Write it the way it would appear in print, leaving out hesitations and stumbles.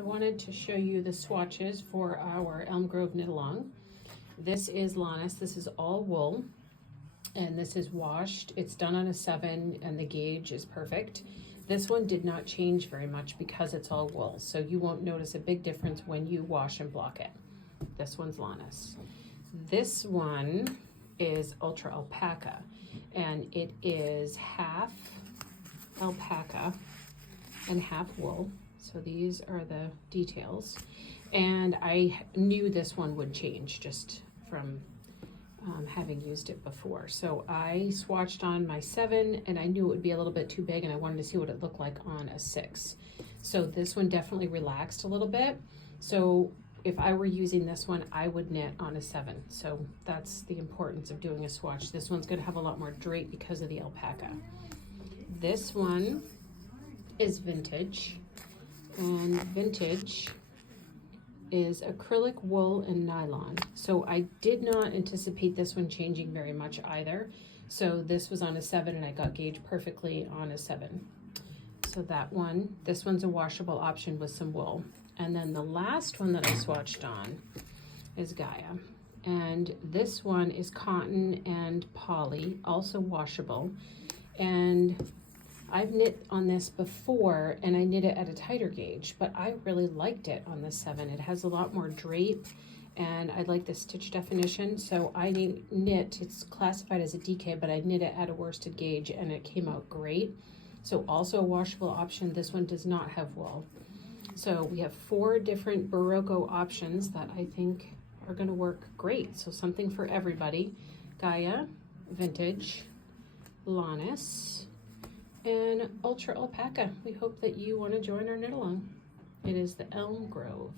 I wanted to show you the swatches for our Elm Grove knit along. This is Lannis, this is all wool, and this is washed. It's done on a 7 and the gauge is perfect. This one did not change very much because it's all wool, so you won't notice a big difference when you wash and block it. This one's Lannis. This one is Ultra Alpaca, and it is half alpaca and half wool. So these are the details. And I knew this one would change just from having used it before. So I swatched on my 7 and I knew it would be a little bit too big and I wanted to see what it looked like on a 6. So this one definitely relaxed a little bit. So if I were using this one, I would knit on a 7. So that's the importance of doing a swatch. This one's gonna have a lot more drape because of the alpaca. This one is vintage, and vintage is acrylic wool and nylon. So I did not anticipate this one changing very much either. So this was on a 7 and I got gauge perfectly on a 7. So that one, this one's a washable option with some wool. And then the last one that I swatched on is Gaia. And this one is cotton and poly, also washable. And I've knit on this before and I knit it at a tighter gauge, but I really liked it on the 7. It has a lot more drape and I like the stitch definition. So I knit, it's classified as a DK, but I knit it at a worsted gauge and it came out great. So also a washable option. This one does not have wool. So we have 4 different Barocco options that I think are gonna work great. So something for everybody. Gaia, vintage, Lannis, and Ultra Alpaca. We hope that you want to join our knit along. It is the Elm Grove.